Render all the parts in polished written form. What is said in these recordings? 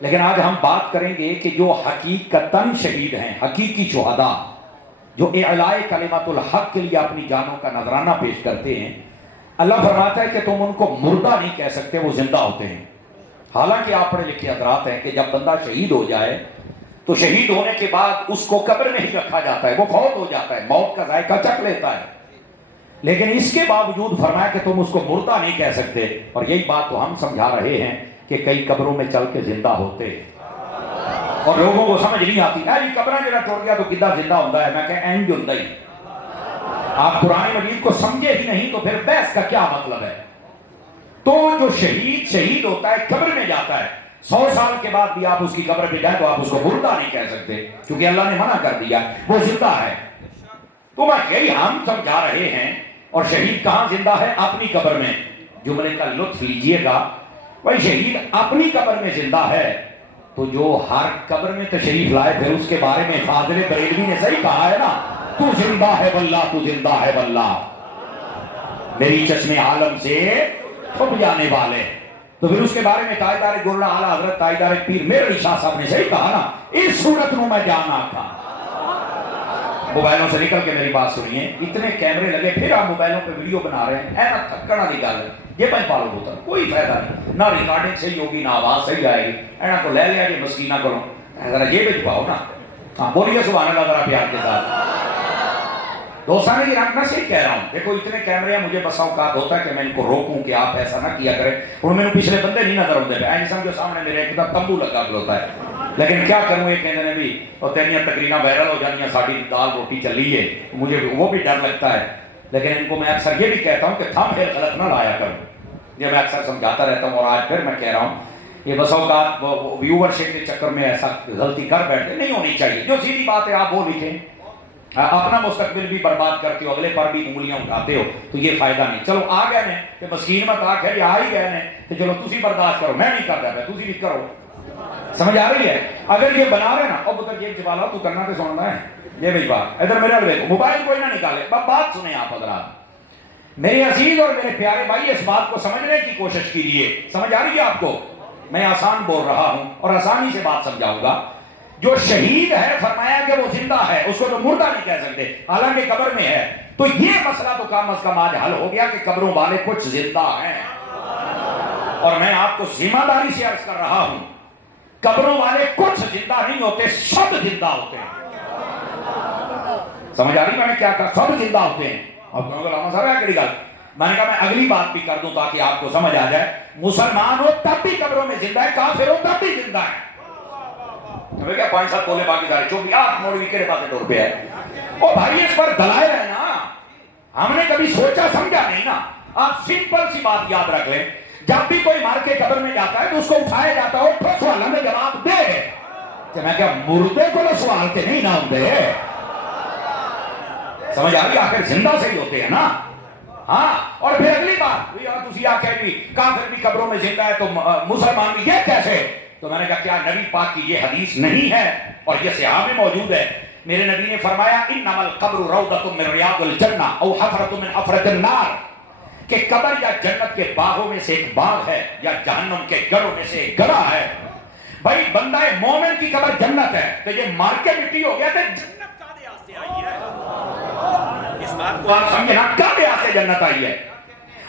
لیکن آج ہم بات کریں گے کہ جو حقیقتاً شہید ہیں، حقیقی شہداء جو اعلاء کلمت الحق کے لیے اپنی جانوں کا نذرانہ پیش کرتے ہیں، اللہ فرماتا ہے کہ تم ان کو مردہ نہیں کہہ سکتے، وہ زندہ ہوتے ہیں۔ حالانکہ آپ پڑھے لکھے حضرات ہیں کہ جب بندہ شہید ہو جائے تو شہید ہونے کے بعد اس کو قبر میں ہی رکھا جاتا ہے، وہ فوت ہو جاتا ہے، موت کا ذائقہ چکھ لیتا ہے، لیکن اس کے باوجود فرمایا کہ تم اس کو مردہ نہیں کہہ سکتے۔ اور یہی بات تو ہم سمجھا رہے ہیں کہ کئی قبروں میں چل کے زندہ ہوتے اور لوگوں کو سمجھ نہیں آتی، جی قبریں جڑا ٹوٹ گیا تو کدھا زندہ ہوتا ہے، میں کہ اینج ہوتا ہی۔ آپ قرآن مجید کو سمجھے ہی نہیں تو پھر بحث کا کیا مطلب ہے؟ تو جو شہید ہوتا ہے قبر میں جاتا ہے، 100 سال کے بعد بھی آپ اس کی قبر پہ جائیں تو آپ اس کو مردہ نہیں کہہ سکتے، کیونکہ اللہ نے منع کر دیا وہ زندہ ہے۔ تو بس یہی ہم سمجھا رہے ہیں۔ اور شہید کہاں زندہ ہے؟ اپنی قبر میں۔ جملے کا لطف لیجئے گا، بھائی شہید اپنی قبر میں زندہ ہے تو جو ہر قبر میں تشریف لائے پھر اس کے بارے میں فاضل بریلوی نے صحیح کہا ہے نا، تو زندہ ہے واللہ، تو زندہ ہے واللہ، میری چشم عالم سے چھپ جانے والے۔ تو پھر اس کے بارے میں تاجدار گرلا اعلیٰ حضرت تاجدار پیر میر علی شاہ صاحب نے صحیح کہا نا، اس صورت میں میں جانا تھا۔ موبائلوں سے نکل کے میری بات سنیے، اتنے کیمرے لگے پھر آپ موبائلوں پہ ویڈیو بنا رہے ہیں، ایسا تھکڑا نہیں گل ہے، یہ بھائی پالو ہوتا کوئی فائدہ نہیں، نہ ریکارڈنگ صحیح ہوگی نہ آواز صحیح آئے گی، اینا کو لے لیا کہ مسکینہ کرو، ذرا یہ بھیج پاؤ نا۔ ہاں بولیے سبحان اللہ ذرا پیار کے ساتھ۔ دوستانے کی رنگ میں صحیح کہہ رہا ہوں، دیکھو اتنے کیمرے ہیں، مجھے بس اوقات ہوتا ہے کہ میں ان کو روکوں کہ آپ ایسا نہ کیا کریں، اور میں پیچھلے بندے نہیں نظر ہوتے پہ این سمجھو سامنے میرے ایک تمبو لگا کھلوتا ہے، لیکن کیا کروں، یہ کہنے نے بھی اور تیریاں تقریریں وائرل ہو جانیاں، ساڑھی دال روٹی چلی ہے، مجھے وہ بھی ڈر لگتا ہے، لیکن ان کو میں اکثر یہ بھی کہتا ہوں کہ تھم پھر غلط نہ لایا کروں، یہ میں اکثر سمجھاتا رہتا ہوں، اور آج پھر میں کہہ رہا ہوں یہ بس اوقات ویورشپ کے چکر میں ایسا غلطی کر بیٹھتے نہیں ہونی چاہیے، جو سیدھی بات ہے آپ وہ لکھیں، اپنا مستقبل بھی برباد کرتے ہو، اگلے پر بھی انگلیاں اٹھاتے ہو تو یہ فائدہ نہیں۔ چلو آ گئے نے کہ مسکین مت آ کے آ ہی گئے نے تو چلو تسی برداشت کرو، میں نہیں کر رہا تسی بھی کرو، سمجھ آ رہی ہے؟ اگر یہ بنا رہے نا اب تک یہ جوالا تو کرنا تو سننا ہے، یہ بھی بات ادھر میرے دیکھو، موبائل کوئی نہ نکالے، بات سنیں آپ حضرات، میرے عزیز اور میرے پیارے بھائی، اس بات کو سمجھنے کی کوشش کیجیے، سمجھ آ رہی ہے آپ کو؟ میں آسان بول رہا ہوں اور آسانی سے بات سمجھاؤں گا۔ جو شہید ہے فرمایا کہ وہ زندہ ہے، اس کو تو مردہ نہیں کہہ سکتے، حالانکہ قبر میں ہے، تو یہ مسئلہ تو کم از کم آج حل ہو گیا کہ قبروں والے کچھ زندہ ہیں، اور میں آپ کو ذمہ داری سے عرض کر رہا ہوں قبروں والے کچھ زندہ نہیں ہوتے، سب زندہ ہوتے ہیں۔ سمجھ آ رہی میں نے کیا کہا؟ سب زندہ ہوتے ہیں۔ اب کہوں گے لاما صاحب ہے کڑی گل، میں نے کہا میں اگلی بات بھی کر دوں تاکہ آپ کو سمجھ آ جائے، مسلمان ہو تب بھی قبروں میں زندہ ہے، کافر ہو تب بھی زندہ ہے۔ ہمیں کیا 5-7 بولے باقی سارے چوبی آٹھ موڑوی کہڑے باتیں ڈور پہ ہے، او بھائی اس پر دلائل ہے نا، ہم نے کبھی سوچا سمجھا نہیں نا۔ آپ سمپل سی بات یاد رکھ لیں، جب بھی کوئی مار کے قبر میں جاتا ہے تو اس کو اٹھایا جاتا ہے، تو سوالوں میں جواب دے کہ میں کیا مردے کو نہ سوال کے نہیں نہ ہوتے، سمجھ آ رہی؟ آخر زندہ سے ہی ہوتے ہیں نا۔ ہاں اور پھر اگلی بات تسی آکھیں بھی کافر بھی قبروں میں زندہ ہے تو مسلمان بھی، یہ کیسے؟ تو میں نے کہا کیا نبی پاک کی یہ حدیث نہیں ہے اور یہ صحیح میں موجود ہے؟ میرے نبی نے فرمایا انما القبر روضۃ من ریاض الجنہ او حفرۃ من حفرۃ النار، کہ قبر یا جنت کے باغوں میں سے ایک باغ ہے یا جہنم کے گڑھوں میں سے ایک گڑھا ہے۔ بھائی بندہ مومن کی قبر جنت ہے تو یہ مار کے مٹی ہو گیا تو جنت کہاں سے آئی ہے؟ اس بات کو آپ سمجھے نا، کہاں سے جنت آئی ہے؟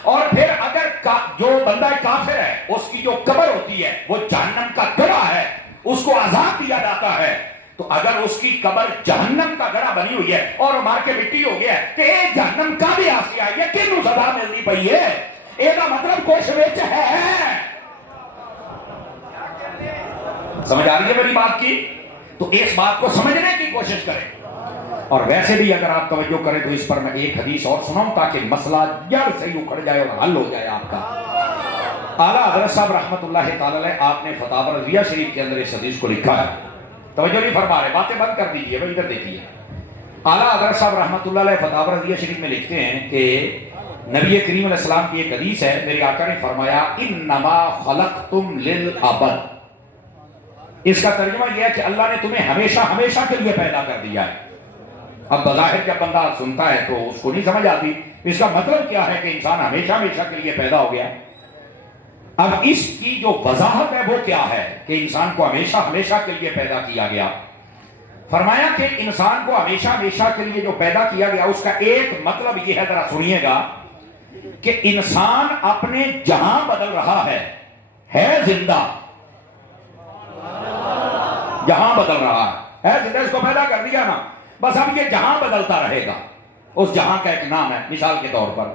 اور پھر اگر جو بندہ کافر ہے اس کی جو قبر ہوتی ہے وہ جہنم کا گڑھا ہے، اس کو عذاب دیا جاتا ہے، تو اگر اس کی قبر جہنم کا گڑھا بنی ہوئی ہے اور مار کے مٹی ہو گیا ہے تو یہ جہنم کا بھی آسی آئی ہے، کنوں سزا ملنی پئی ہے؟ یہ مطلب کچھ وچ ہے۔ سمجھ آ رہی ہے میری بات کی؟ تو اس بات کو سمجھنے کی کوشش کریں، اور ویسے بھی اگر آپ توجہ کریں تو اس پر میں ایک حدیث اور سناؤں تاکہ مسئلہ جڑ سے ہی اکھڑ جائے اور حل ہو جائے آپ کا۔ اعلیٰ حضرت صاحب رحمۃ اللہ تعالی علیہ آپ نے فتاوی رضویہ شریف کے اندر اس حدیث کو لکھا ہے، توجہ نہیں فرما رہے، باتیں بند کر دیجئے، وہ ادھر دیکھیے۔ اعلیٰ حضرت صاحب رحمۃ اللہ علیہ فتاوی رضویہ شریف میں لکھتے ہیں کہ نبی کریم علیہ السلام کی ایک حدیث ہے، میرے آقا نے فرمایا انما خلقتم للابد، اس کا ترجمہ یہ ہے کہ اللہ نے تمہیں ہمیشہ ہمیشہ کے لیے پیدا کر دیا ہے۔ اب بظاہر جب بندہ سنتا ہے تو اس کو نہیں سمجھ آتی اس کا مطلب کیا ہے کہ انسان ہمیشہ ہمیشہ کے لیے پیدا ہو گیا۔ اب اس کی جو وضاحت ہے وہ کیا ہے کہ انسان کو ہمیشہ ہمیشہ کے لیے پیدا کیا گیا. فرمایا کہ انسان کو ہمیشہ ہمیشہ کے لیے جو پیدا کیا گیا اس کا ایک مطلب یہ ہے, ذرا سنیے گا, کہ انسان اپنے جہاں بدل رہا ہے زندہ, جہاں بدل رہا ہے زندہ, اس کو پیدا کر دیا نا, بس اب یہ جہاں بدلتا رہے گا. اس جہاں کا ایک نام ہے. مثال کے طور پر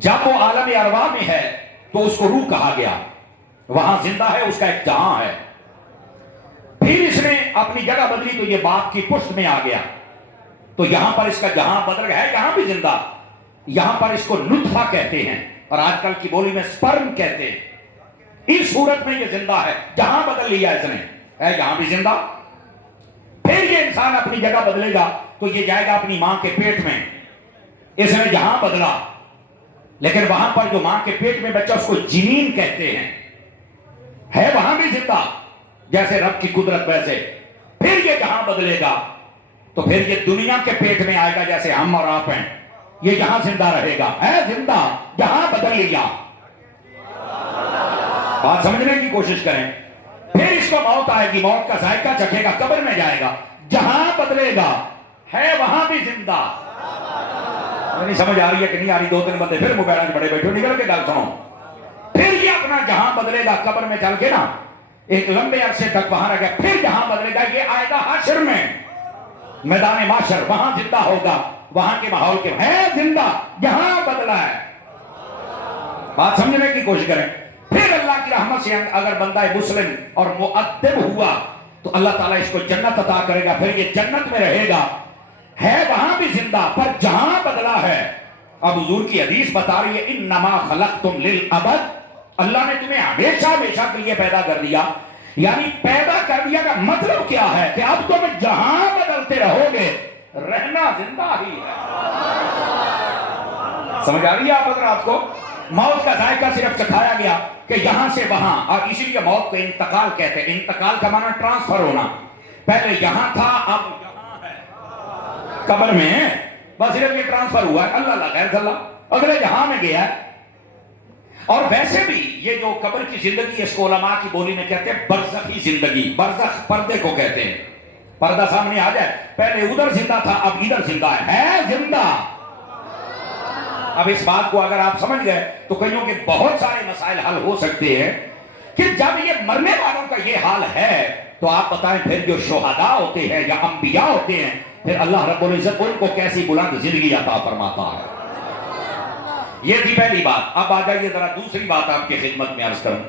جب وہ عالم ارواح میں ہے تو اس کو روح کہا گیا, وہاں زندہ ہے, اس کا ایک جہاں ہے. پھر اس نے اپنی جگہ بدلی تو یہ باپ کی پشت میں آ گیا, تو یہاں پر اس کا جہاں بدل گیا ہے, یہاں بھی زندہ. یہاں پر اس کو نطفہ کہتے ہیں اور آج کل کی بولی میں سپرم کہتے ہیں. اس صورت میں یہ زندہ ہے, جہاں بدل لیا اس نے, ہے یہاں بھی زندہ. پھر یہ انسان اپنی جگہ بدلے گا تو یہ جائے گا اپنی ماں کے پیٹ میں. اس نے جہاں بدلا, لیکن وہاں پر جو ماں کے پیٹ میں بچہ اس کو جنین کہتے ہیں, ہے وہاں بھی زندہ, جیسے رب کی قدرت ویسے. پھر یہ جہاں بدلے گا تو پھر یہ دنیا کے پیٹ میں آئے گا, جیسے ہم اور آپ ہیں, یہ جہاں زندہ رہے گا, ہے زندہ, جہاں بدل لیا. بات سمجھنے کی کوشش کریں. پھر اس کو موت آئے گی, موت کا ذائقہ چکھے گا, قبر میں جائے گا, جہاں بدلے گا, ہے وہاں بھی زندہ. نہیں سمجھ آ رہی ہے کہ نہیں آ رہی؟ 2-3 بندے پھر موبائل میں بڑے بیٹھو, نکل کے گل سنو. پھر یہ اپنا جہاں بدلے گا, قبر میں چل کے نا ایک لمبے عرصے تک وہاں رہ گیا. پھر جہاں بدلے گا یہ آئے گا حشر میں, میدان محشر, وہاں زندہ ہوگا, وہاں کے ماحول کے, ہے زندہ, جہاں بدلا ہے. بات سمجھنے کی کوشش کریں. پھر اللہ کی رحمت سے اگر بندہ مسلم اور مؤدب ہوا تو اللہ تعالیٰ اس کو جنت عطا کرے گا. پھر یہ جنت میں رہے گا, ہے وہاں بھی زندہ, پر جہاں بدلا ہے. اب حضور کی حدیث بتا رہی ہے انما خلقتم للابد, اللہ نے تمہیں ہمیشہ ہمیشہ کے لیے پیدا کر دیا. یعنی پیدا کر دیا کا مطلب کیا ہے کہ اب تم جہاں بدلتے رہو گے, رہنا زندہ ہی ہے. سمجھ آ رہی ہے آپ حضرات کو؟ موت کا ذائقہ صرف چکھایا گیا کہ یہاں سے وہاں, اور اسی لیے موت کو انتقال کہتے ہیں. انتقال کا معنی ٹرانسفر ہونا, پہلے یہاں تھا اب یہاں ہے, قبر میں ہے, بس صرف یہ ٹرانسفر ہوا ہے. اللہ اللہ خیر اللہ اگلے جہاں میں گیا ہے. اور ویسے بھی یہ جو قبر کی زندگی, اس کو علماء کی بولی میں کہتے ہیں برزخی زندگی. برزخ پردے کو کہتے ہیں, پردہ سامنے آ جائے, پہلے ادھر زندہ تھا اب ادھر زندہ ہے زندہ. اب اس بات کو اگر آپ سمجھ گئے تو کئیوں کے بہت سارے مسائل حل ہو سکتے ہیں کہ جب یہ مرنے والوں کا یہ حال ہے تو آپ بتائیں پھر جو شہداء ہوتے ہیں یا انبیاء ہوتے ہیں, پھر اللہ رب العزت ان کو کیسی بلند زندگی عطا فرماتا ہے. یہ تھی پہلی بات. اب آ جائیے ذرا دوسری بات آپ کی خدمت میں عرض کروں.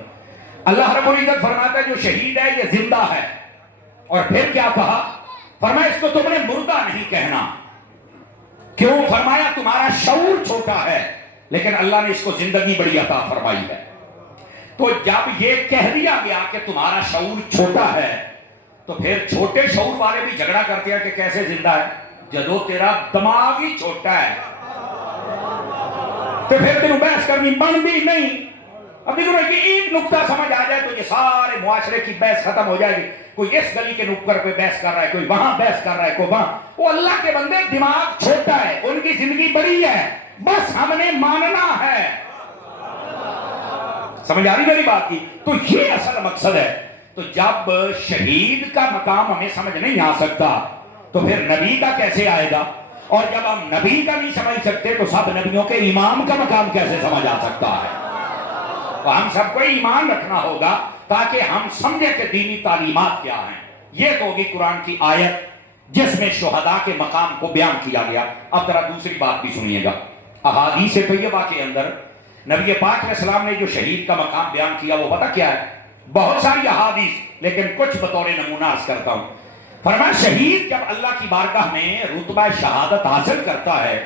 اللہ رب العزت فرماتا ہے جو شہید ہے یہ زندہ ہے. اور پھر کیا کہا؟ فرمایا اس کو تم نے مردہ نہیں کہنا. کیوں؟ فرمایا تمہارا شعور چھوٹا ہے, لیکن اللہ نے اس کو زندگی بڑی عطا فرمائی ہے. تو جب یہ کہہ دیا گیا کہ تمہارا شعور چھوٹا ہے تو پھر چھوٹے شعور والے بھی جھگڑا کرتے ہیں کہ کیسے زندہ ہے, جدو تیرا دماغ ہی چھوٹا ہے تو پھر تینوں بحث کرنی بنتی نہیں. اب دیکھو یہ ایک نقطہ سمجھ آ جائے تو یہ سارے معاشرے کی بحث ختم ہو جائے گی. کوئی اس گلی کے نکڑ پہ بحث کر رہا ہے, کوئی وہاں بحث کر رہا ہے, کوئی وہاں. وہ اللہ کے بندے دماغ چھوٹا ہے, ان کی زندگی بڑی ہے, بس ہم نے ماننا ہے. سمجھ آ رہی میری بات کی؟ تو یہ اصل مقصد ہے. تو جب شہید کا مقام ہمیں سمجھ نہیں آ سکتا تو پھر نبی کا کیسے آئے گا؟ اور جب ہم نبی کا نہیں سمجھ سکتے تو سب نبیوں کے امام کا مقام کیسے سمجھ آ سکتا ہے؟ تو ہم سب کو ایمان رکھنا ہوگا تاکہ ہم سمجھے کہ دینی تعلیمات کیا ہیں. یہ تو ہوگی قرآن کی آیت جس میں شہداء کے مقام کو بیان کیا گیا. اب ذرا دوسری بات بھی سنیے گا. احادیث طیبہ کے اندر نبی پاک علیہ السلام نے جو شہید کا مقام بیان کیا وہ پتہ کیا ہے؟ بہت ساری احادیث, لیکن کچھ بطور نمونہ عرض کرتا ہوں. فرمایا شہید جب اللہ کی بارگاہ میں رتبہ شہادت حاصل کرتا ہے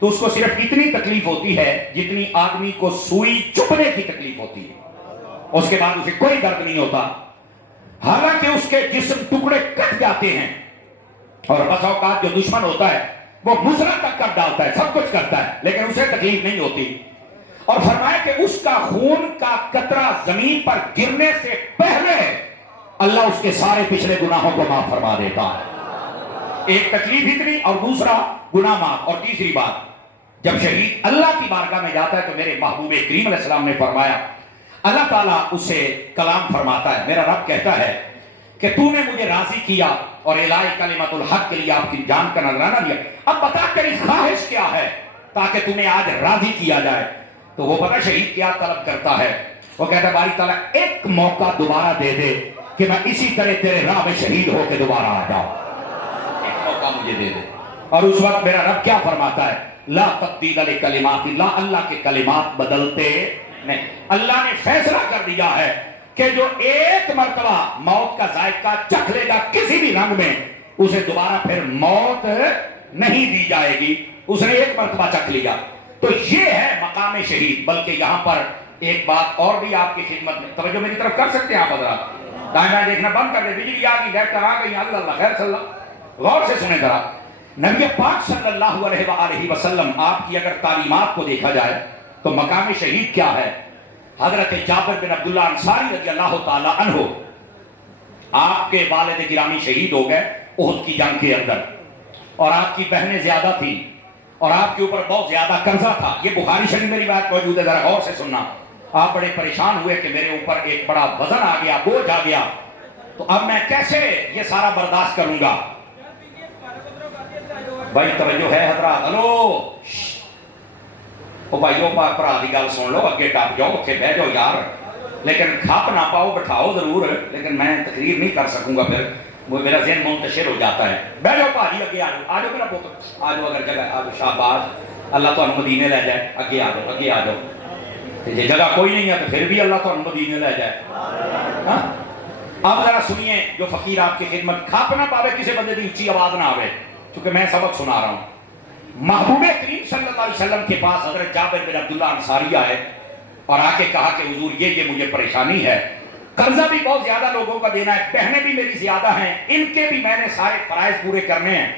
تو اس کو صرف اتنی تکلیف ہوتی ہے جتنی آدمی کو سوئی چبھنے کی تکلیف ہوتی ہے. اس کے بعد اسے کوئی درد نہیں ہوتا, حالانکہ اس کے جسم ٹکڑے کٹ جاتے ہیں اور بس اوقات جو دشمن ہوتا ہے وہ مصرع تک کر ڈالتا ہے, سب کچھ کرتا ہے, لیکن اسے تکلیف نہیں ہوتی. اور فرمایا کہ اس کا خون کا قطرہ زمین پر گرنے سے پہلے اللہ اس کے سارے پچھلے گناہوں کو معاف فرما دیتا ہے. ایک تکلیف اتنی اور دوسرا گناہ معاف. اور تیسری بات, جب شہید اللہ کی بارگاہ میں جاتا ہے تو میرے محبوب کریم علیہ السلام نے فرمایا اللہ تعالیٰ اسے کلام فرماتا ہے، میرا رب کہتا ہے کہ تو نے مجھے راضی کیا اور الہی کلمت الحق کے لیے آپ کی جان کا نذرانہ دیا، اب بتا تیری خواہش کیا ہے تاکہ تمہیں آج راضی کیا جائے۔ تو وہ پتہ شہید کیا طلب کرتا ہے، وہ کہتا ہے باری تعالیٰ ایک موقع دوبارہ دے دے کہ میں اسی طرح تیرے راہ میں شہید ہو کے دوبارہ آ جاؤں، ایک موقع مجھے دے دے۔ اور اس وقت میرا رب کیا فرماتا ہے، لا تبدیل لکلمات اللہ، اللہ کے کلمات بدلتے نہیں۔ اللہ نے فیصلہ کر دیا ہے کہ جو ایک مرتبہ موت کا ذائقہ چکھ لے گا کسی بھی رنگ میں، اسے دوبارہ پھر موت نہیں دی جائے گی، اس نے ایک مرتبہ چکھ لیا۔ تو یہ ہے مقام شہید۔ بلکہ یہاں پر ایک بات اور بھی آپ کی خدمت میں، توجہ میری طرف کر سکتے ہیں آپ حضرات، دائیں بائیں دیکھنا بند کر دیں، بجلی آ گئی، لائٹ آ گئی، اللہ اللہ خیر صلی اللہ، غور سے سنیں ذرا۔ نبی پاک صلی اللہ علیہ وآلہ وسلم آپ کی اگر تعلیمات کو دیکھا جائے تو مقام شہید کیا ہے؟ حضرت جابر بن عبداللہ انصاری رضی اللہ تعالی عنہ، آپ کے والد گرامی شہید ہو گئے احد کی جنگ کے اندر، اور آپ کی بہنیں زیادہ تھیں اور آپ کے اوپر بہت زیادہ قرضہ تھا۔ یہ بخاری شریف میں روایت موجود ہے، ذرا غور سے سننا۔ آپ بڑے پریشان ہوئے کہ میرے اوپر ایک بڑا وزن آ گیا، بوجھ آ گیا، تو اب میں کیسے یہ سارا برداشت کروں گا؟ بھائی توجہ ہے حضرات، ہلو او بھائیو پاک پرا دی گل سن لو، اگے ٹپ جاؤ، اتنے بہ جاؤ یار، لیکن کھپ نہ پاؤ، بٹھاؤ ضرور، لیکن میں تقریر نہیں کر سکوں گا، پھر وہ میرا ذہن منتشر ہو جاتا ہے۔ بہ جاؤ بھاجی، اگے آ جاؤ، آ جاؤ میرا پوت، آ جاؤ، اگر جگہ آ جاؤ، شاباش، اللہ تمہیں مدینے لے جائے، اگے آ جاؤ، اگے آ جاؤ، جی جگہ کوئی نہیں ہے تو پھر بھی اللہ تمہیں مدینے لے جائے۔ ہاں اب ذرا سنیے، جو فقیر آپ کی خدمت کھپ نہ پاوے، کسی بندے کی اونچی آواز نہ آوے، کیونکہ میں سبق سنا رہا ہوں۔ محبوب کریم صلی اللہ علیہ وسلم کے پاس حضرت جابر بن عبداللہ انصاری آئے اور آ کے کہا کہ حضور یہ مجھے پریشانی ہے، قرضہ بھی بہت زیادہ لوگوں کا دینا ہے، بہنیں بھی میری زیادہ ہیں، ان کے بھی میں نے سارے فرائض پورے کرنے ہیں،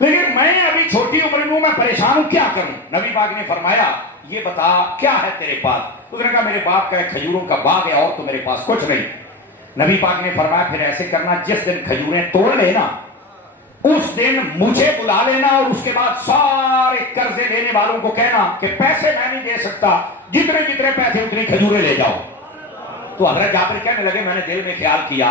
لیکن میں ابھی چھوٹی عمر میں ہوں، میں پریشان ہوں، کیا کروں؟ نبی پاک نے فرمایا یہ بتا کیا ہے تیرے پاس؟ اس نے کہا میرے باپ کا ایک کھجوروں کا باغ ہے اور تو میرے پاس کچھ نہیں۔ نبی پاک نے فرمایا پھر ایسے کرنا، جس دن کھجوریں توڑ لینا اس دن مجھے بلا لینا، اور اس کے بعد سارے قرضے لینے والوں کو کہنا کہ پیسے میں نہیں دے سکتا، جتنے جتنے پیسے اتنی کھجوریں لے جاؤ۔ تو حضرت جابر کہنے لگے میں نے دل میں خیال کیا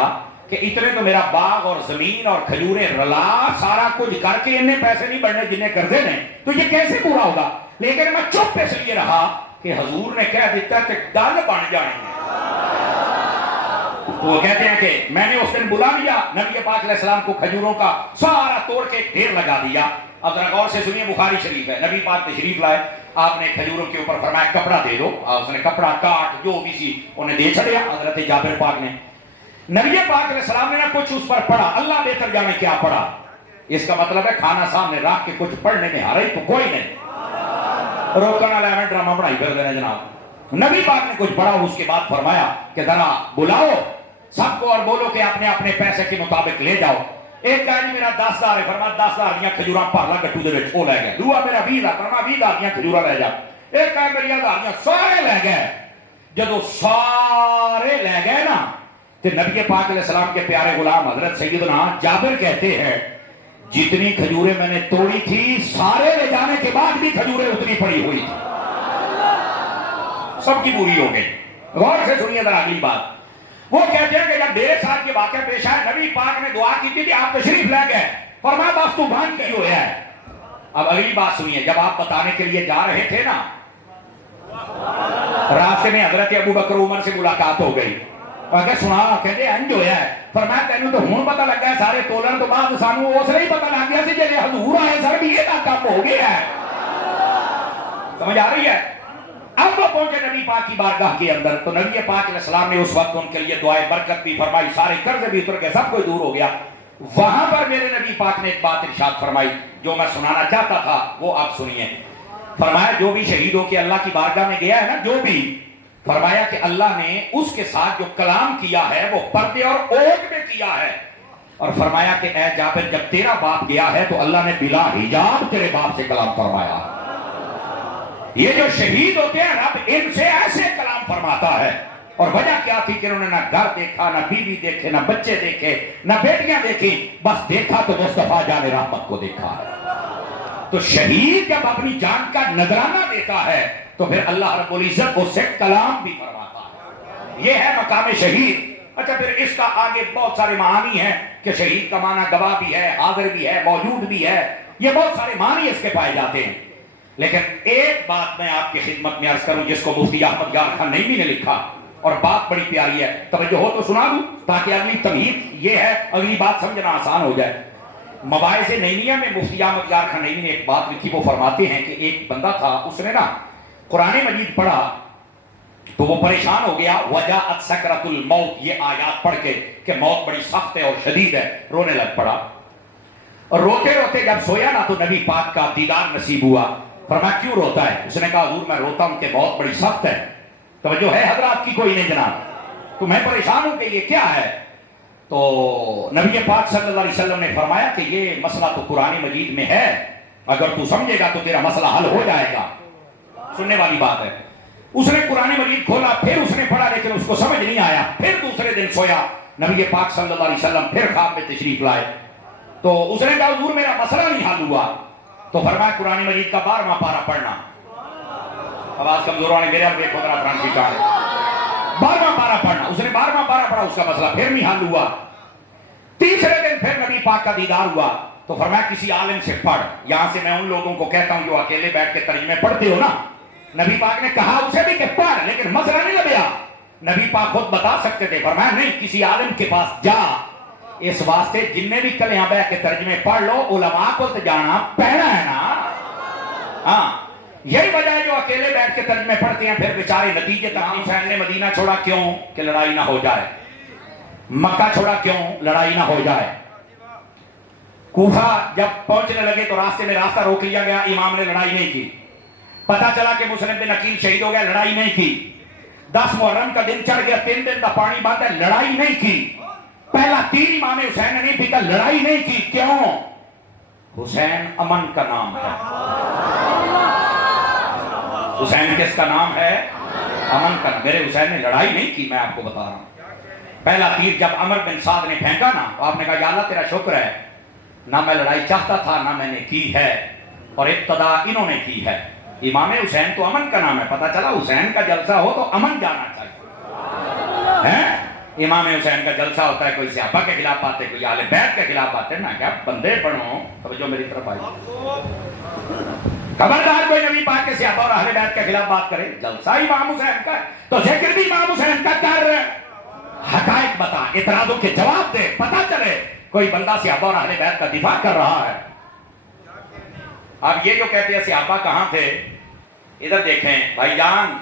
کہ اتنے تو میرا باغ اور زمین اور کھجوریں رلا سارا کچھ کر کے انہیں پیسے نہیں بڑھنے جنہیں قرضے نے، تو یہ کیسے پورا ہوگا؟ لیکن میں چپ اس لیے رہا کہ حضور نے کہہ دیتا کہ ڈل بن جانے ہیں۔ وہ کہتے ہیں کہ میں نے اس دن بلا لیا نبی پاک علیہ السلام کو، کھجوروں کا سارا توڑ کے ڈھیر لگا دیا۔ اب ذرا غور سے سنیے، بخاری شریف ہے، نبی پاک تشریف لائے، آپ نے کھجوروں کے اوپر فرمایا کپڑا دے دو، اس نے کپڑا کاٹ جو بھی سی انہیں دے چھڑیا حضرت جابر پاک نے۔ نبی پاک علیہ السلام نے کچھ اس پر پڑھا، اللہ بہتر جانے کیا پڑھا، اس کا مطلب ہے کھانا سامنے رکھ کے کچھ پڑھنے میں حرج تو کوئی نہیں، روکن والا میں ڈرامہ بنائی کر دینا جناب۔ نبی پاک نے کچھ پڑھا، اس کے بعد فرمایا کہ ذرا بلاؤ سب کو اور بولو کہ اپنے اپنے پیسے کے مطابق لے جاؤ۔ ایک کہا جی میرا 10,000 ہے، فرمایا 10,000 دیاں کھجوراں پارلا گٹو دے وچ او لے گئے۔ دوسرا میرا 20,000، فرمایا 20,000 دیاں کھجوراں لے جا۔ ایک کہا میری 1,000 دیاں، سارے لے گئے۔ جدو سارے لے گئے نا کہ نبی پاک علیہ السلام کے پیارے غلام حضرت سیدنا جابر کہتے ہیں جتنی کھجوریں میں نے توڑی تھی سارے لے جانے کے بعد بھی کھجوریں اتنی پڑی ہوئی تھی، سب کی پوری ہو گئی۔ غور سے سنیے ذرا اگلی بات، وہ کہتے ہیں کہ جب میرے ساتھ یہ واقعہ پیش آیا، نبی پاک نے دعا کی تھی کہ آپ تشریف لے گئے، فرمایا بس تو بھان کی ہوا ہے۔ اب اگلی بات سنیے، جب آپ بتانے کے لیے جا رہے تھے نا، راستے میں حضرت ابو بکر عمر سے ملاقات ہو گئی، کہ سنا کہتے انج ہویا ہے، فرمایا تینوں تو ہون پتہ لگ گیا سارے تولن تو بعد سانو اس لیے پتہ لگ گیا سی جے حضور آئے سر بھی یہ کام ہو گیا ہے۔ سمجھ آ رہی ہے؟ اب وہ پہنچے نبی پاک کی بارگاہ کے اندر، تو نبی پاک علیہ السلام نے اس وقت ان کے لیے دعائے برکت بھی فرمائی، سارے قرض بھی اتر گئے، سب کوئی دور ہو گیا۔ وہاں پر میرے نبی پاک نے ایک بات ارشاد فرمائی جو میں سنانا چاہتا تھا، وہ آپ سنیے۔ فرمایا جو بھی شہید ہو کے اللہ کی بارگاہ میں گیا ہے نا، جو بھی، فرمایا کہ اللہ نے اس کے ساتھ جو کلام کیا ہے وہ پردے اور اوٹ میں کیا ہے، اور فرمایا کہ اے جابر جب تیرا باپ گیا ہے تو اللہ نے بلا حجاب تیرے باپ سے کلام فرمایا۔ یہ جو شہید ہوتے ہیں رب ان سے ایسے کلام فرماتا ہے، اور وجہ کیا تھی کہ انہوں نے نہ گھر دیکھا، نہ بیوی دیکھے، نہ بچے دیکھے، نہ بیٹیاں دیکھی، بس دیکھا تو مصطفیٰ جان رحمت کو دیکھا ہے۔ تو شہید جب اپنی جان کا نذرانہ دیتا ہے تو پھر اللہ رب العزت اس سے کلام بھی فرماتا ہے۔ یہ ہے مقام شہید۔ اچھا پھر اس کا آگے بہت سارے معانی ہیں کہ شہید کا معنی گواہ بھی ہے، حاضر بھی ہے، موجود بھی ہے، یہ بہت سارے معنی اس کے پائے جاتے ہیں۔ لیکن ایک بات میں آپ کی خدمت میں عرض کروں جس کو مفتی احمد یار خان نعیمی نے لکھا، اور بات بڑی پیاری ہے، توجہ ہو تو سنا دوں تاکہ اگلی تمہید یہ ہے، اگلی بات سمجھنا آسان ہو جائے۔ مباحث نعیمیہ میں مفتی احمد یار خان نعیمی نے ایک بات لکھی، وہ فرماتے ہیں کہ ایک بندہ تھا، اس نے نا قرآن مجید پڑھا تو وہ پریشان ہو گیا، وجاءت سکرۃ الموت، یہ آیات پڑھ کے کہ موت بڑی سخت ہے اور شدید ہے، رونے لگ پڑا، اور روتے روتے جب سویا نا تو نبی پاک کا دیدار نصیب ہوا۔ فرمایا کیوں روتا ہے؟ اس نے کہا حضور میں روتا ہوں کہ موت بڑی سخت ہے۔ توجہ ہے حضرات کی کوئی نہیں جناب؟ تو میں پریشان ہوں کہ یہ کیا ہے؟ تو نبی پاک صلی اللہ علیہ وسلم نے فرمایا کہ یہ مسئلہ تو قرآن مجید میں ہے، اگر تو سمجھے گا تو تیرا مسئلہ حل ہو جائے گا۔ سننے والی بات ہے۔ اس نے قرآن مجید کھولا، پھر اس نے پڑھا، لیکن اس کو سمجھ نہیں آیا۔ پھر دوسرے دن سویا، نبی پاک صلی اللہ علیہ وسلم پھر خواب میں تشریف لائے، تو اس نے کہا حضور میرا مسئلہ نہیں حل ہوا۔ تو فرمایا قرآن مجید کا 12واں پارہ پڑھنا۔ آواز کمزور والے میرے اب دیکھو ذرا فرانسی کا ہے، 12واں پارہ پڑھنا۔ اس نے 12واں پارہ پڑھا، اس کا مسئلہ پھر نہیں حل ہوا۔ تیسرے دن پھر نبی پاک کا دیدار ہوا، تو فرمایا کسی عالم سے پڑھ۔ یہاں سے میں ان لوگوں کو کہتا ہوں جو اکیلے بیٹھ کے ترجمے پڑھتے ہو نا، نبی پاک نے کہا اسے بھی کہ پڑھ، لیکن مسئلہ نہیں لگیا۔ نبی پاک خود بتا سکتے تھے، فرمایا نہیں، کسی عالم کے پاس جا، اس واسطے جن نے بھی کل یہاں بیٹھ کے ترجمے پڑھ لو، علماء کو تو جانا پہنا ہے نا۔ ہاں یہی وجہ ہے جو اکیلے بیٹھ کے ترجمے پڑھتے ہیں پھر بیچارے نتیجے تک نہیں۔ حسین نے مدینہ چھوڑا کیوں؟ کہ لڑائی نہ ہو جائے۔ مکہ چھوڑا کیوں؟ لڑائی نہ ہو جائے۔ کوفہ جب پہنچنے لگے تو راستے میں راستہ روک لیا گیا، امام نے لڑائی نہیں کی۔ پتا چلا کہ مسلم بن عقیل شہید ہو گیا، لڑائی نہیں کی۔ 10 محرم کا دن چڑھ گیا، 3 دن کا پانی بند ہے، لڑائی نہیں کی۔ پہلا تیر امام حسین نے نہیں پیتا، لڑائی نہیں کی۔ کیوں؟ حسین امن کا نام ہے۔ حسین کس کا نام ہے؟ امن کا۔ میرے حسین نے لڑائی نہیں کی، میں آپ کو بتا رہا ہوں۔ پہلا تیر جب عمر بن سعد نے پھینکا نا، تو آپ نے کہا یا اللہ تیرا شکر ہے، نہ میں لڑائی چاہتا تھا نہ میں نے کی ہے، اور ابتدا انہوں نے کی ہے۔ امام حسین تو امن کا نام ہے، پتا چلا حسین کا جلسہ ہو تو امن جانا چاہیے۔ امام حسین کا جلسہ ہوتا ہے، کوئی صحابہ کے خلاف باتیں، کوئی اہل بیت کے خلاف باتیں، میں کیا بندے بنو، توجہ میری طرف آئی، خبردار کوئی نبی پاک کے صحابہ اور اہل بیت کے خلاف بات کرے، جلسہ امام حسین کا ہے تو ذکر بھی امام حسین کا کر، حقائق بتا، اعتراضوں کے جواب دے، پتا چلے کوئی بندہ صحابہ اور اہل بیت کا دفاع کر رہا ہے۔ اب یہ جو کہتے ہیں صحابہ کہاں تھے، ادھر دیکھیں بھائی جان،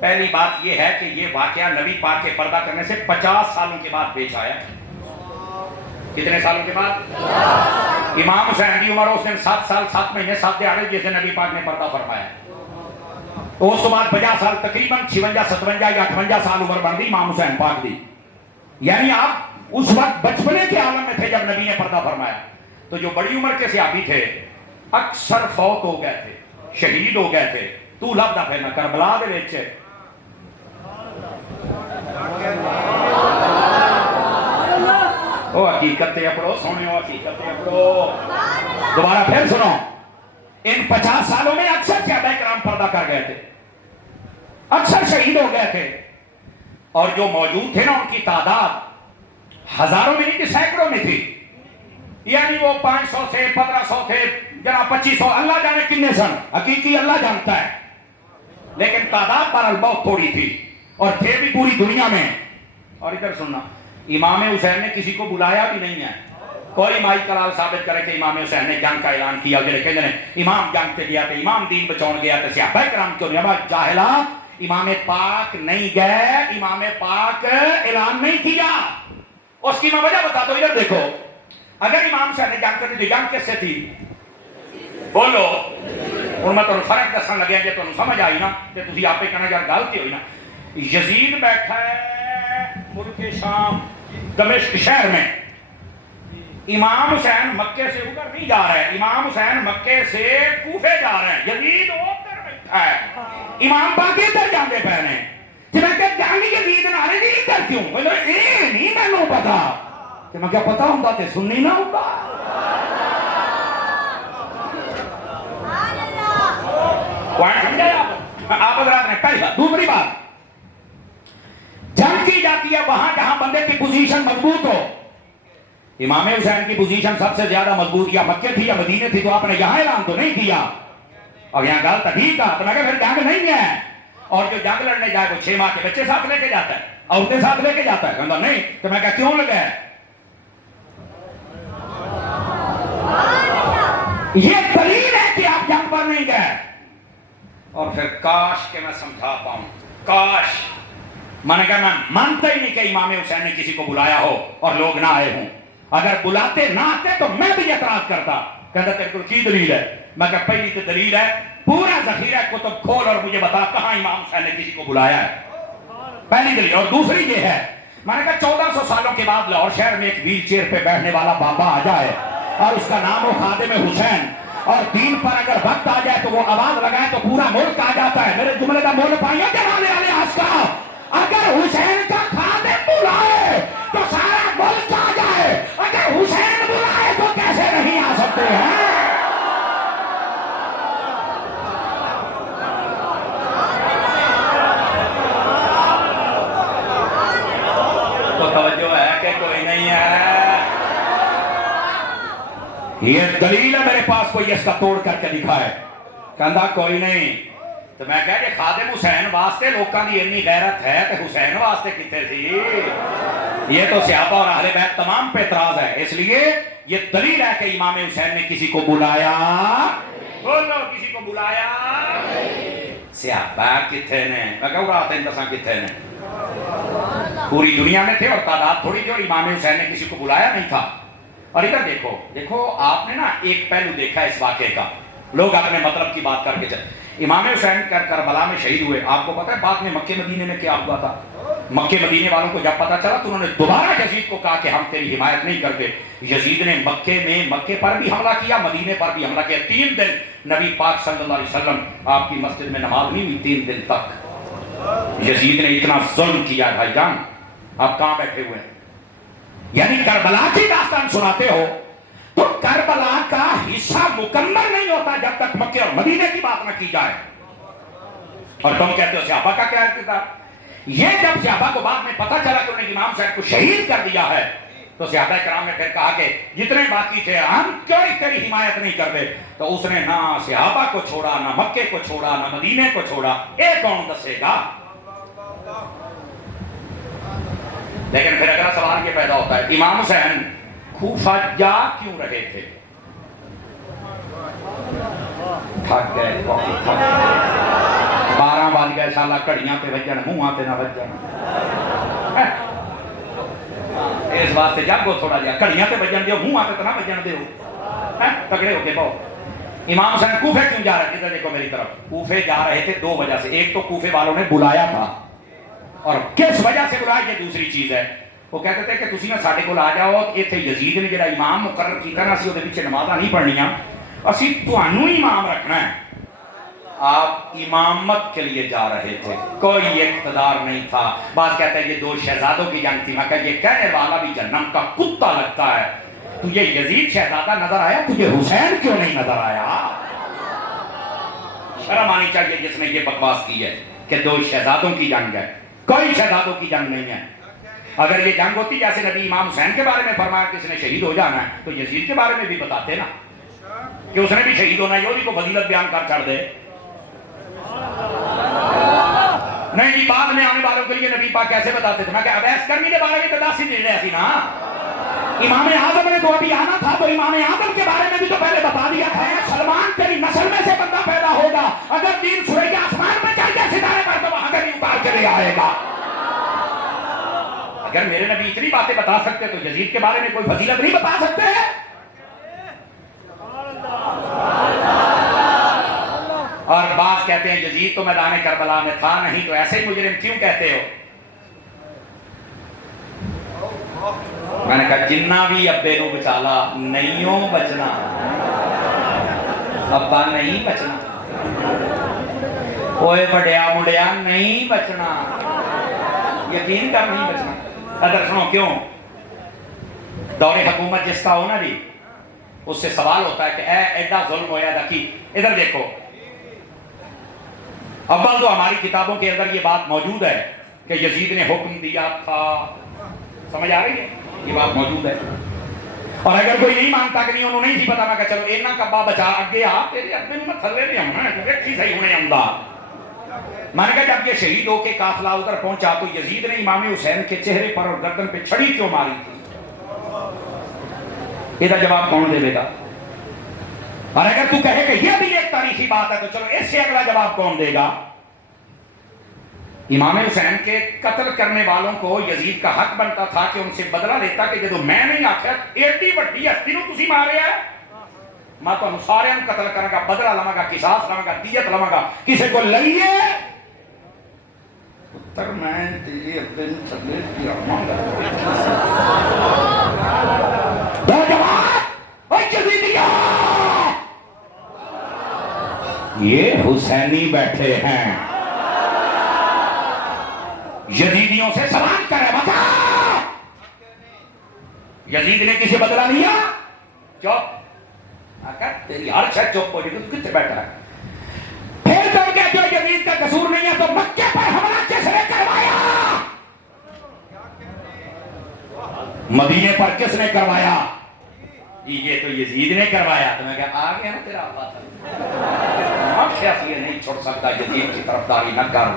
پہلی بات یہ ہے کہ یہ واقعہ نبی پاک کے پردہ کرنے سے 50 سالوں کے بعد پیش آیا۔ کتنے سالوں کے بعد؟ امام حسین کی عمر اس نے 7 سال 7 مہینے 7 دہاڑے جیسے نبی پاک نے پردہ فرمایا، تو اس کے بعد 50 سال تقریباً 56 57 یا 58 سال عمر بن گئی امام حسین پاک دی۔ یعنی آپ اس وقت بچپنے کے عالم میں تھے جب نبی نے پردہ فرمایا۔ تو جو بڑی عمر کے صحابی تھے اکثر فوت ہو گئے تھے، شہید ہو گئے تھے۔ تو لفظ پھر نہ کربلا دے وچ او حقیقت تے اپڑو، سونے ہو حقیقت تے اپڑو۔ دوبارہ پھر سنو، ان 50 سالوں میں اکثر صحابہ کرام پردہ کر گئے تھے، اکثر شہید ہو گئے تھے، اور جو موجود تھے نا ان کی تعداد ہزاروں میں نہیں تھی، سینکڑوں میں تھی۔ یعنی وہ 500 سے 1500 تھے، جناب 2500، اللہ جانے کتنے سن، حقیقی اللہ جانتا ہے، لیکن تعداد بہرحال بہت تھوڑی تھی، اور تھے بھی پوری دنیا میں۔ اور ادھر سننا، امام حسین نے کسی کو بلایا بھی نہیں ہے، کوئی مائی کلال ثابت کرے کہ امام حسین نے جنگ کا اعلان کیا، جنہیں کہتے ہیں امام جنگ سے گیا تھا، امام دین بچاؤن گیا تھا، صحابہ کرام کیوں نہیں؟ اب جاہلا، امام پاک نہیں گئے، امام پاک اعلان نہیں کیا، اس کی میں وجہ بتا دو۔ ادھر دیکھو، اگر امام حسین نے جنگ کرنی تو جنگ کس سے تھی؟ بولو، اور میں تمہیں فرق دسن لگیا جی تمہیں سمجھ آئی نا، کہ تھی آپ کہنا یار غلطی ہوئی نا۔ یزید بیٹھا ہے ملک شام دمشق شہر میں، امام حسین مکے سے ادھر نہیں جا رہے، امام حسین مکے سے کوفے جا رہے ہیں، یزید ادھر بیٹھا ہے، امام پاک ادھر جانے پہ رہے ہیں۔ جب میں کہتے جانی یزید نارے نہیں ادھر کیوں؟ بولو اے نہیں میں نو پتا، کہ میں کیا پتا ہوں تے سننی نہ ہوتا۔ پوائنٹ سمجھا آپ حضرات نے؟ پہلی بات۔ دوسری بات، جنگ کی جاتی ہے وہاں جہاں بندے کی پوزیشن مضبوط ہو. امام حسین کی پوزیشن سب سے زیادہ مضبوط یا مکے تھی یا مدینے تھی, تو آپ نے یہاں اعلان تو نہیں کیا. اور یہاں گل تو ٹھیک ہے, تو میں کہا پھر جنگ نہیں ہے. اور جو جنگ لڑنے جائے وہ 6 ماہ کے بچے ساتھ لے کے جاتا ہے, عورتیں ساتھ لے کے جاتا ہے. کہتا نہیں. تو میں کہا کیوں لگا ہے؟ یہ دلیل ہے کہ آپ جنگ پر نہیں گئے. اور پھر کاش کہ میں سمجھا پاؤں, کاش. میں نے کہا میں مانتا ہی نہیں کہ امام حسین نے کسی کو بلایا ہو اور لوگ نہ آئے ہوں. اگر بلاتے نہ آتے تو میں بھی اعتراض کرتا. کہتا تیرے کو کی دلیل ہے؟ میں کہا پہلی تو دلیل ہے پورا ذخیرہ کتب کھول اور مجھے بتا کہاں امام حسین نے کسی کو بلایا ہے. پہلی دلیل. اور دوسری یہ ہے, میں نے کہا 1400 سالوں کے بعد لاہور شہر میں ایک ویل چیئر پہ بیٹھنے والا بابا آ جائے اور اس کا نام ہو خادم حسین, اور دین پر اگر وقت آ جائے تو وہ آواز لگائے تو پورا ملک آ جاتا ہے. میرے جملے کا مول پائیے جمانے والے آج کا, اگر حسین کا خادم بلائے تو سارا ملک آ جائے, اگر حسین بلائے تو کیسے نہیں آ سکتے ہیں؟ تو توجہ ہے کہ کوئی نہیں ہے؟ یہ دلیل ہے میرے پاس, کوئی اس کا توڑ کر کے دکھائے. کہندا کوئی نہیں. تو میں کہا کہ خادم حسین واسطے لوکاں دی اتنی غیرت ہے تو حسین واسطے کتے سی؟ یہ تو صحابہ اور اہل بیت تمام پہ اعتراض ہے. اس لیے یہ دلیل ہے کہ امام حسین نے کسی کو بلایا. بولو کسی کو بلایا؟ صحابہ کتنے نے؟ میں کہا وہ آتے ہیں کتنے نے؟ پوری دنیا میں تھے اور تعداد تھوڑی تھی, اور امام حسین نے کسی کو بلایا نہیں تھا. اور ادھر دیکھو, دیکھو آپ نے نا ایک پہلو دیکھا اس واقعے کا, لوگ اپنے مطلب کی بات کر کے چلے. امام حسین کربلا میں شہید ہوئے. آپ کو پتا ہے بعد میں مکے مدینے میں کیا ہوا تھا؟ مکے مدینے والوں کو جب پتا چلا تو انہوں نے دوبارہ یزید کو کہا کہ ہم تیری حمایت نہیں کرتے. یزید نے مکے پر بھی حملہ کیا, مدینے پر بھی حملہ کیا. 3 دن نبی پاک صلی اللہ علیہ وسلم آپ کی مسجد میں نماز نہیں ہوئی 3 دن تک. یزید نے اتنا ظلم کیا. بھائی جان آپ کہاں بیٹھے ہوئے ہیں؟ یعنی کربلا کی داستان سناتے ہو تو کربلا کا حصہ مکمل نہیں ہوتا جب تک مکے اور مدینے کی بات نہ کی جائے. اور تم کہتے ہو صحابہ کا کیا کردار؟ یہ جب صحابہ کو بعد میں پتا چلا کہ انہوں نے امام صاحب کو شہید کر دیا ہے تو صحابہ کرام نے پھر کہا کہ جتنے باقی تھے ہم کوئی تیری حمایت نہیں کرتے. تو اس نے نہ صحابہ کو چھوڑا, نہ مکے کو چھوڑا, نہ مدینے کو چھوڑا. یہ کون دسے گا؟ لیکن پھر اگر سوال یہ پیدا ہوتا ہے امام حسین کوفہ جا کیوں رہے تھے؟ تھک گئے, 12 بج گئے سالہ کڑیاں تے وجن منہ تے نہ وجن. اس واسطے جاگو تھوڑا جہا, کڑیاں تے وجن دیو, منہ تے نہ وجن دیو. تگڑے ہو کے بہو. امام حسین کوفے کیوں جا رہے تھے؟ دیکھو میری طرف, کوفے جا رہے تھے 2 وجہ سے. ایک تو کوفے والوں نے بلایا تھا, اور کس وجہ سے بلایا یہ دوسری چیز ہے. وہ کہتے تھے کہ تسی نہ ساڈے کول آ جاؤ, ایتھے یزید نے جڑا امام مقرر کیتا نا اسی دے پیچھے نمازاں نہیں پڑھنیاں, اسی تانوں امام رکھنا ہے. آپ امامت کے لیے جا رہے تھے, کوئی اقتدار نہیں تھا. بعض کہتے ہیں یہ 2 شہزادوں کی جنگ تھی. میں کہا یہ کہنے والا بھی جہنم کا کتا لگتا ہے. تجھے یزید شہزادہ نظر آیا, تجھے حسین کیوں نہیں نظر آیا؟ شرم آنی چاہیے جس نے یہ بکواس کی ہے کہ 2 شہزادوں کی جنگ ہے. کوئی شہزادوں کی جنگ نہیں ہے. اگر یہ جنگ ہوتی جیسے نبی امام حسین کے بارے میں فرمایا کہ اس نے شہید ہو جانا ہے, تو یزید کے بارے میں بھی بتاتے نا کہ اس نے بھی شہید ہونا ہے. یہ کو فضیلت بیان کر چھڑ دے. نہیں جی بعد میں آنے والوں کے لیے نبی پاک کیسے بتاتے تھے؟ میں کہ ابیس کرنی کے بارے میں تداسی دے رہے تھی نا. امام اعظم نے تو ابھی آنا تھا, تو امام اعظم کے بارے میں بھی تو پہلے بتا دیا تھا. سلمان تیری نسل میں سے بندہ پیدا ہوگا, اگر دین سوریا آسمان میں چل جائے ستارے پر تو وہاں کبھی اتار کے لے آئے گا. اگر میرے نبی اتنی باتیں بتا سکتے تو یزید کے بارے میں کوئی فضیلت نہیں بتا سکتے؟ اور بعض کہتے ہیں یزید تو میدان کربلا میں تھا نہیں, تو ایسے ہی مجرم کیوں کہتے ہو؟ میں نے کہا جنہ بھی ابے نو بچالا نہیں بچنا, ابا نہیں بچنا, اوے بڑیا مڑیا نہیں بچنا, یقین کر نہیں بچنا. ادھر سنو کیوں؟ دور حکومت جس کا ہو نا جی, اس سے سوال ہوتا ہے کہ اے ایڈا ظلم ہویا دا کی. ادھر دیکھو, اول تو ہماری کتابوں کے اندر یہ بات موجود ہے, کہ یزید نے حکم دیا تھا. سمجھ آ رہی ہے؟ یہ بات موجود ہے. اور اگر کوئی نہیں مانتا کہ نہیں انہوں نہیں پتا میں کہ چلو اینا کبا بچا اگے آ تیرے ابے میں تھلے بھی ہم دیکھی صحیح ہونے آؤں. میں نے کہا جب یہ شہید ہو کے قافلہ ادھر پہنچا تو یزید نے امام حسین کے چہرے پر اور گردن پہ چھڑی کیوں ماری تھی؟ یہ جواب کون دے گا؟ اور اگر تو کہے کہ یہ بھی ایک تاریخی بات ہے تو چلو اس سے اگلا جواب کون دے گا؟ امام حسین کے قتل کرنے والوں کو یزید کا حق بنتا تھا کہ ان سے بدلہ لیتا کہ جدو میں نہیں آخیا ایڈی بڑی ہستی نو تسی مارے ہے میں تو سارے قتل کروں گا بدلہ لواں گا قصاص لواں گا دیت لواں گا کسی کو لئیے پتر میں تیرے دن چلے پیاواں گا دو جواب اے یزیدیہ یہ حسینی بیٹھے ہیں یزیدیوں سے سوال کرے بتا یزید نے کسی بدلہ لیا؟ چپ تیری ہر شاید چپ ہو جائے تو کتنے بیٹھا ہے؟ پھر تم کہتے ہو یزید کا قصور نہیں ہے تو مکے پر حملہ کس نے کروایا؟ مدینے پر کس نے کروایا؟ یہ تو یزید نے کروایا. تو میں کہا آ گیا نا تیرا بات سیاسی نہیں چھوڑ سکتا یزید کی طرفداری نہ کر.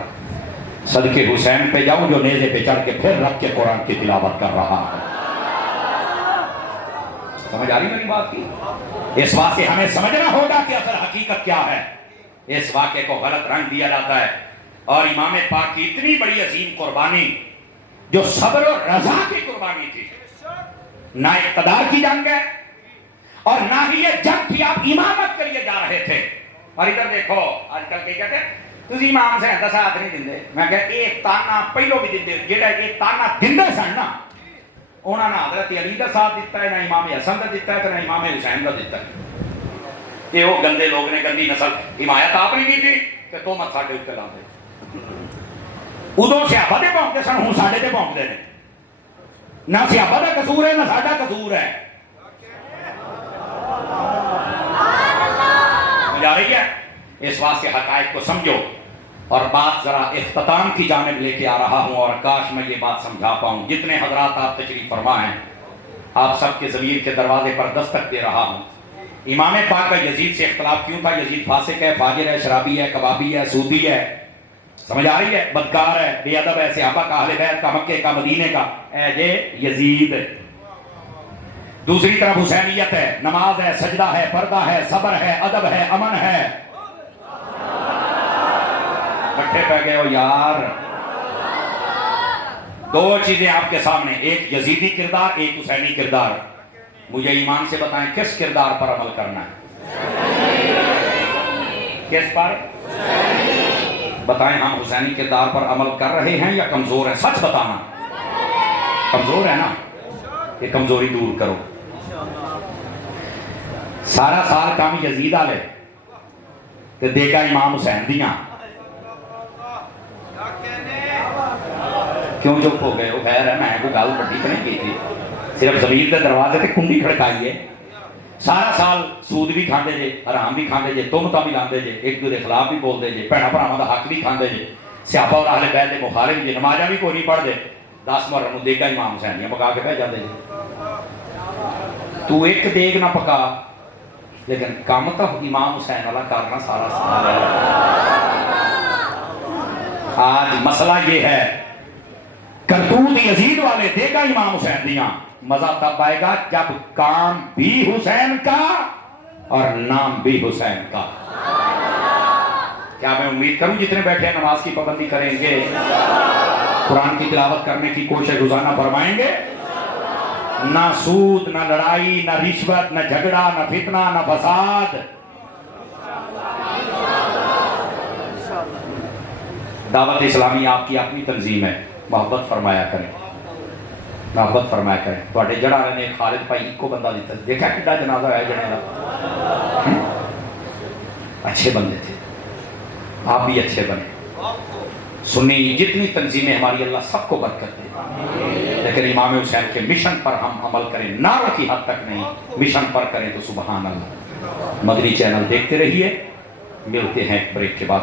صدقے حسین پہ جاؤں جو نیزے پہ چڑھ کے پھر رکھ کے قرآن کی تلاوت کر رہا ہے. سمجھ آ رہی میری بات کی؟ اس واسطے ہمیں سمجھنا ہوگا کہ اصل حقیقت کیا ہے. اس واقعے کو غلط رنگ دیا جاتا ہے اور امام پاک کی اتنی بڑی عظیم قربانی جو صبر و رضا کی قربانی تھی نہ اقتدار کی جنگ ہے اور نہ ہی یہ جنگ تھی آپ امامت کے لیے جا رہے تھے. اور ادھر دیکھو آج کل کیا کہتے ہیں تسی امام سے دس ہاتھ نہیں دیندے. میں کہ ایک تانا پہلو بھی دیندے جیڑا ایک تانا دیندے سن نا انہاں نے حضرت علی دا ساتھ دیتا ہے نہ امام حسن دا دیتا ہے نہ امام حسین دا دیتا ہے. یہ وہ گندے لوگ نے گندی نسل حمایت آپ نے کی تھی کہ تو مت ساڈے اوپر لا دے. ادوں صحابہ دے بھونکتے سن ہوں ساڈے تے بھونکدے نے. نہ صحابہ دا قصور ہے نہ ساڈا قصور ہے. سمجھ آ رہی ہے؟ اس واسطے حقائق کو سمجھو. اور بات ذرا اختتام کی جانب لے کے آ رہا ہوں اور کاش میں یہ بات سمجھا پاؤں. جتنے حضرات آپ تشریف فرما ہیں آپ سب کے ضمیر کے دروازے پر دستک دے رہا ہوں. امام پاک کا یزید سے اختلاف کیوں تھا؟ یزید فاسق ہے، فاجر ہے، شرابی ہے، کبابی ہے، سودی ہے. سمجھ آ رہی ہے؟ بدکار ہے، بے ادب ہے، صحابہ کا، اہل بیت کا، مکے کا، مدینے کا. اے یہ یزید. دوسری طرف حسینیت ہے، نماز ہے، سجدہ ہے، پردہ ہے، صبر ہے، ادب ہے، امن ہے. کٹھے پہ گئے ہو یار. دو چیزیں آپ کے سامنے، ایک یزیدی کردار، ایک حسینی کردار. مجھے ایمان سے بتائیں کس کردار پر عمل کرنا ہے؟ کس پر؟ بتائیں ہم حسینی کردار پر عمل کر رہے ہیں یا کمزور ہیں؟ سچ بتانا. کمزور ہے نا؟ یہ کمزوری دور کرو. سارا سال کام یزید آلے تے دیکھا امام حسین دیاں کیوں چپ ہو گئے ہو؟ خیر ہے میں کوئی گل بڑی تو نہیں کی تھی. صرف زمین کے دروازے تے کنڈی کھڑکائی ہے. سارا سال سود بھی کھاندے جے، حرام بھی کھاندے جے، تہمتاں بھی لاندے جے، ایک دوسرے خلاف بھی بول دے جے، بھیناں بھراواں دا حق بھی کھاندے جے، صحابہ اور اہل بیت دے مخالف جے، نمازاں بھی کوئی نہیں پڑھ دے. 10 محرم نوں دیگا امام حسین پکا کے بہ جاندے جے. تو ایک دیگ نہ پکا لیکن کام تو امام حسین والا کرنا سارا سال ہے. آج مسئلہ یہ ہے کرتوت یزید والے دے گا امام حسین دیاں. مزہ تب آئے گا جب کام بھی حسین کا اور نام بھی حسین کا. کیا میں امید کروں جتنے بیٹھے ہیں نماز کی پابندی کریں گے، قرآن کی تلاوت کرنے کی کوشش روزانہ فرمائیں گے؟ نہ سود، نہ لڑائی، نہ رشوت، نہ جھگڑا، نہ فتنہ، نہ فساد. دعوت اسلامی آپ کی اپنی تنظیم ہے. محبت فرمایا کریں، محبت فرمایا کریں. تھوڑے جڑا رہنے خالد بھائی ایک کو بندہ دیتا ہے، دیکھا کڈا جنازہ ہے جنے کا. اچھے بندے تھے، آپ بھی اچھے بنے. سنی جتنی تنظیمیں ہماری اللہ سب کو برکت دے، لیکن امام حسین کے مشن پر ہم عمل کریں. نعرہ کی حد تک نہیں، مشن پر کریں تو سبحان اللہ. مدنی چینل دیکھتے رہیے. ملتے ہیں بریک کے بعد.